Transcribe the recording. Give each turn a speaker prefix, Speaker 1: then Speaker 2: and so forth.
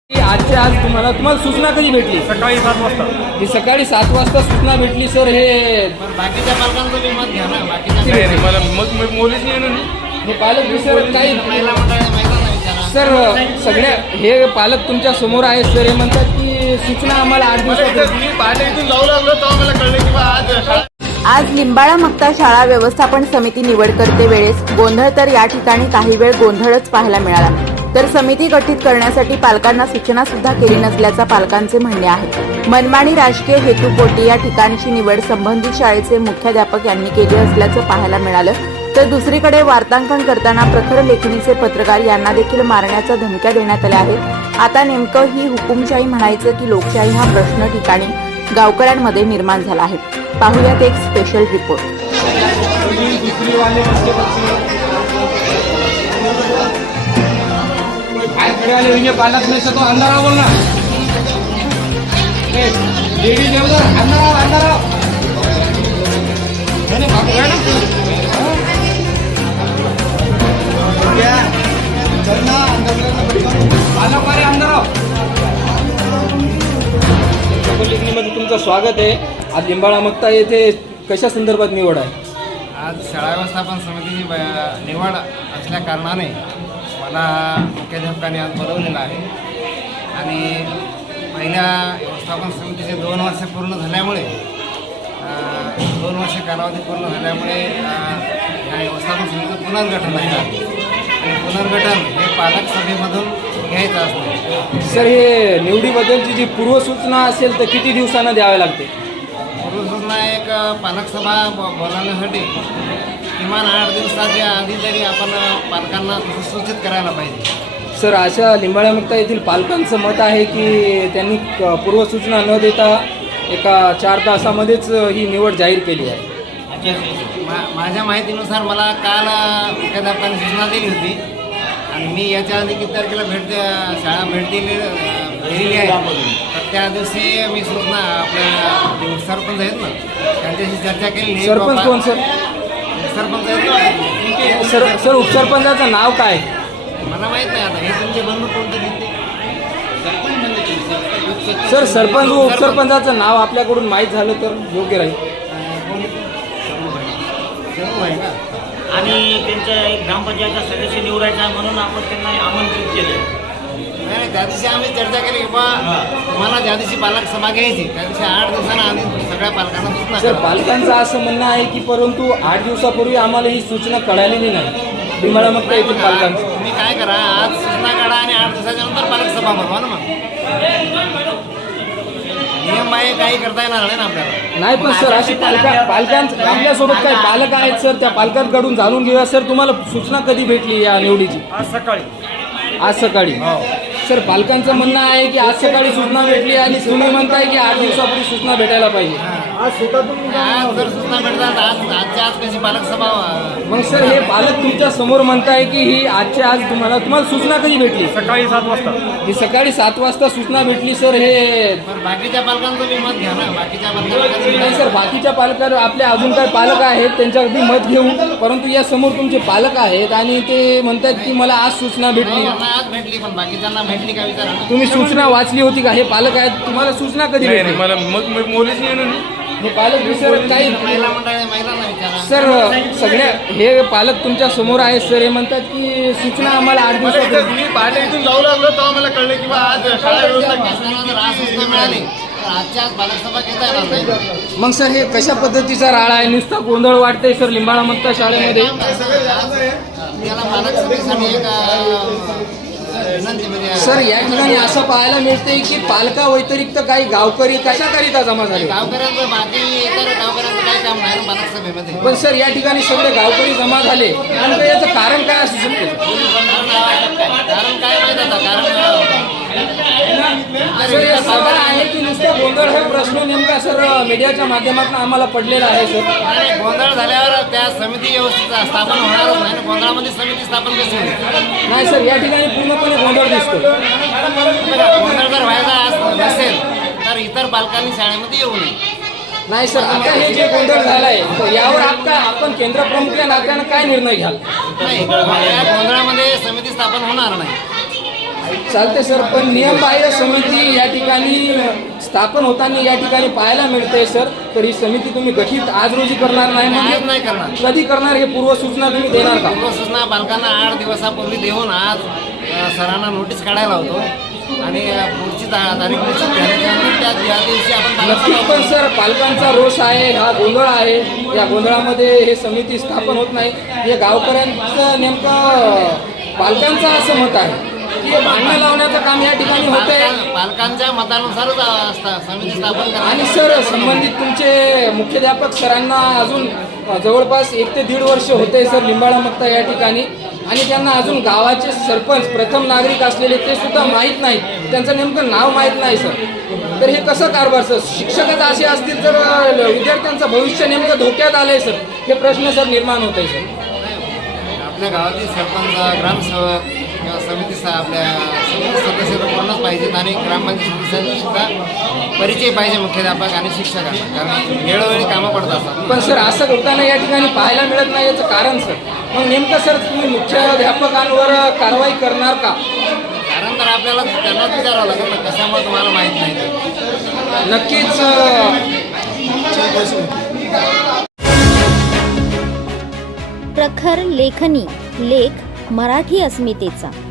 Speaker 1: आजच्या आज तुम्हाला सूचना कधी भेटली?
Speaker 2: सकाळी 7 वाजता.
Speaker 1: ही सकाळी 7 वाजता सूचना भेटली सर. हे
Speaker 3: बाकीच्या पालकांचं बी मत घ्या ना. बाकीच्या
Speaker 2: नाही मला मग मुलीच नाही ना.
Speaker 1: हे पालक सर काही
Speaker 3: महिला मंडळाने महिलांना विचारा.
Speaker 1: सर सगळ्या हे पालक तुमच्या समोर आहेत सर. हे म्हणतात की सूचना आम्हाला 8 दिवसात.
Speaker 2: मी पहाटे इथून जाऊ लागलो तेव्हा मला कळलं की
Speaker 4: आज लिंबाळा मक्ता शाळा व्यवस्थापन समिती निवड करते वेळेस गोंधळ तर या ठिकाणी काही वेळ गोंधळच पाहायला मिळाला. तर समिती गठीत करण्यासाठी पालकांना सूचना सुद्धा केली नसल्याचा पालकांचे म्हणणे आहे. मनमानी राजकीय हेतूपोटी या ठिकाणची निवड संबंधित शाळेचे मुख्याध्यापक यांनी केली असल्याचं पाहायला मिळालं. तर दुसरीकडे वार्तांकन करताना प्रखर लेखणीचे पत्रकार यांना देखील मारण्याच्या धमक्या देण्यात आल्या आहेत. आता नेमकं ही हुकुमशाही म्हणायचं की लोकशाही हा प्रश्न ठिकाणी गावकऱ्यांमध्ये निर्माण झाला आहे. पाहुयात एक स्पेशल रिपोर्ट.
Speaker 1: पालक नाही तो अंधारा बोल ना. लेडीज अंधारा लेखणीमध्ये तुमचं स्वागत आहे. आज लिंबाळा मक्ता येथे कशा संदर्भात निवड आहे?
Speaker 3: आज शाळा व्यवस्थापन समितीची निवड असल्या कारणाने मला मुख्याध्यापकाने आज बोलवलेलं आहे. आणि पहिल्या व्यवस्थापन समितीचे 2 वर्ष पूर्ण झाल्यामुळे 2 वर्ष कालावधी पूर्ण झाल्यामुळे या व्यवस्थापन समितीचं पुनर्गठन आहे. आणि पुनर्गठन हे पालक सभेमधून घ्यायचं असतं.
Speaker 1: सर हे निवडीबद्दलची जी पूर्वसूचना असेल तर किती दिवसांना द्यावी लागते?
Speaker 3: पूर्वसूचना एक पालक सभा बोलावण्यासाठी किमान 8 दिवसाच्या आधी तरी आपण पालकांना सूचित करायला पाहिजे.
Speaker 1: सर अशा लिंबाळा मक्ता येथील पालकांचं मत आहे की त्यांनी पूर्वसूचना न देता एका 4 तासामध्येच ही निवड जाहीर केली आहे.
Speaker 3: माझ्या माहितीनुसार मला काल मुख्याध्यापकाने सूचना दिली होती आणि मी याच्या आधी किती तारखेला शाळा भेट दिलेली आहे. तर त्या दिवशी मी सूचना आपल्या सरपंच आहेत ना त्यांच्याशी चर्चा केली.
Speaker 1: सरपंच कोण सर?
Speaker 3: सरपंच आहेत
Speaker 1: सर सर उपसरपंचाचं नाव काय?
Speaker 3: मला माहीत नाही. आता हे तुमचे बंधू कोणते घेतले?
Speaker 1: सर सरपंच व उपसरपंचाचं नाव आपल्याकडून माहीत झालं तर योग्य राहील.
Speaker 5: आणि त्यांच्या एक ग्रामपंचायतचा सदस्य निवडायचा म्हणून आपण त्यांना आमंत्रित केलं.
Speaker 3: नाही त्या दिवशी आम्ही चर्चा केली की बा तुम्हाला ज्या दिवशी पालक सभा घ्यायची त्या दिवशी 8 दिवसांना आम्ही सगळ्या पालकांना सूचना
Speaker 1: सर पालकांचं असं म्हणणं आहे की परंतु 8 दिवसापूर्वी आम्हाला ही सूचना कळालेली नाही. लिंबाळा मक्ता येथील पालकांचं.
Speaker 3: तुम्ही काय करा आज सूचना काढा आणि 8 दिवसाच्या नंतर पालक सभा भरवा ना. मग नियम बाह्य काही करता येणार नाही ना आपल्याला.
Speaker 1: नाही पण सर अशी पालकांचं आपल्यासोबत काही पालक आहेत सर. त्या पालकांकडून जाणून घेऊया सर तुम्हाला सूचना कधी भेटली या निवडीची?
Speaker 2: आज सकाळी.
Speaker 1: आज सकाळी. सर पालकांचं म्हणणं आहे की आज सकाळी सूचना भेटली आणि तुम्ही म्हणताय की 8 दिवसापूर्वी सूचना भेटायला पाहिजे.
Speaker 3: आज जर सूचना भेटतात आजच्या आज कशी पालक सभा.
Speaker 1: मग सर हे पालक तुमच्या समोर म्हणताय की ही आजच्या आज तुम्हाला सूचना कधी भेटली?
Speaker 2: सकाळी 7 वाजता.
Speaker 1: ही सकाळी 7 वाजता सूचना भेटली सर. हे
Speaker 3: बाकीच्या पालकांचं बी मत घ्या ना. बाकीच्या पालकांना
Speaker 1: नाही सर बाकीच्या पालकांना आपले अजून काही पालक आहेत त्यांच्यावरती मत घेऊ. परंतु या समोर तुमचे पालक आहेत आणि ते म्हणतात की मला आज सूचना भेटली.
Speaker 3: आज भेटली पण बाकीच्यांना भेटली का विचारा.
Speaker 1: तुम्ही सूचना वाचली होती का? हे पालक आहेत तुम्हाला सूचना कधी
Speaker 2: नाही
Speaker 1: भेटली?
Speaker 2: मला मग मुलीच नाही ना.
Speaker 1: हे पालक सर काही
Speaker 3: महिला मंडळाने महिलांना विचारा.
Speaker 1: सर सगळ्या हे पालक तुमच्या समोर आहेत सर. हे म्हणतात की सूचना आम्हाला 8 दिवसात.
Speaker 2: मी पहाटे इथून जाऊ लागलो तेव्हा मला कळलं की आज शाळा व्यवस्था
Speaker 3: जर आज सूचना मिळाली तर आजच्या आज पालक सभा घेता येणार नाही.
Speaker 1: मग सर हे कशा पद्धतीचा राळा आहे? नुसता गोंधळ वाटतंय सर लिंबाळा मक्ता शाळेमध्ये.
Speaker 3: त्याला पालक सभेसाठी एक विनंती म्हणजे
Speaker 1: सर या ठिकाणी असं पाहायला मिळतंय की पालका व्यतिरिक्त काही गावकरी कशाकरिता जमा झाले?
Speaker 3: गावकऱ्यांचं बाकी इतर गावकऱ्यांचं काही काम नाही ना पालक सभेमध्ये.
Speaker 1: पण सर या ठिकाणी सगळे गावकरी जमा झाले आणि याचं कारण काय असू शकते?
Speaker 3: कारण काय माहित आता कारण
Speaker 1: सर हे सवाल आहे की नुसता गोंधळ हा प्रश्न नेमका सर मीडियाच्या माध्यमातून आम्हाला पडलेला आहे सर.
Speaker 3: आणि गोंधळ झाल्यावर त्या समिती व्यवस्थित स्थापन होणारच नाही ना. गोंधळामध्ये समिती स्थापन कशी होईल?
Speaker 1: नाही सर या ठिकाणी पूर्णपणे गोंधळ दिसतो.
Speaker 3: गोंधळ जर व्हायचा नसेल तर इतर पालकांनी शाळेमध्ये येऊ नये.
Speaker 1: नाही सर आता हे जे गोंधळ झालाय यावर आपण केंद्र प्रमुख या नात्यानं काय निर्णय घ्याल?
Speaker 3: नाही या गोंधळामध्ये समिती स्थापन होणार नाही.
Speaker 1: चालते सर, पण नियमबाह्य समिती या ठिकाणी स्थापन होताना या ठिकाणी पाहायला मिळते सर. तर ही समिती तुम्ही गठीत आज रोजी करणार नाही
Speaker 3: आज
Speaker 1: म्हणजे
Speaker 3: नाही करणार.
Speaker 1: कधी करणार हे पूर्वसूचना तुम्ही देणार का?
Speaker 3: पूर्वसूचना पालकांना 8 दिवसापूर्वी देऊन आज सरांना नोटीस काढायला होतो आणि पुढची तारीख निश्चित झाल्याच्यानंतर त्या दिवशी आपण
Speaker 1: नक्कीच, पण सर पालकांचा रोष आहे, हा गोंधळ आहे. या गोंधळामध्ये हे समिती स्थापन होत नाही. हे गावकऱ्यांचं नेमकं पालकांचं असं मत आहे की हे भांडणं लावण्याचं काम या ठिकाणी होतंय.
Speaker 3: पालकांच्या मतानुसारच समिती स्थापन करा.
Speaker 1: आणि सर संबंधित तुमचे मुख्याध्यापक सरांना अजून जवळपास 1 ते 1.5 वर्ष होते सर लिंबाळा मक्ता या ठिकाणी, आणि त्यांना अजून गावाचे सरपंच प्रथम नागरिक असलेले ते सुद्धा माहीत नाहीत, त्यांचं नेमकं नाव माहीत नाही सर. तर हे कसं कारभार सर? शिक्षकच असे असतील तर विद्यार्थ्यांचं भविष्य नेमकं धोक्यात आलंय सर, हे प्रश्न सर निर्माण होत आहे सर.
Speaker 3: आपल्या गावातील सरपंच, ग्रामसेवक किंवा आपल्या समिती सदस्य तर कोणच पाहिजेत आणि ग्रामपंचायत सदस्यांचा सुद्धा परिचय पाहिजे मुख्याध्यापक आणि शिक्षकांना, कारण वेळोवेळी कामं पडत असतात.
Speaker 1: पण सर असं होताना या ठिकाणी पाहायला मिळत नाही, याचं कारण सर मग नेमकं सर तुम्ही मुख्याध्यापकांवर कारवाई करणार का?
Speaker 3: कारण तर आपल्याला त्यांनाच विचारावं लागेल ना, कशामुळे तुम्हाला माहीत नाही ते.
Speaker 1: नक्कीच
Speaker 6: प्रखर लेखनी, लेख मराठी अस्मितेचा.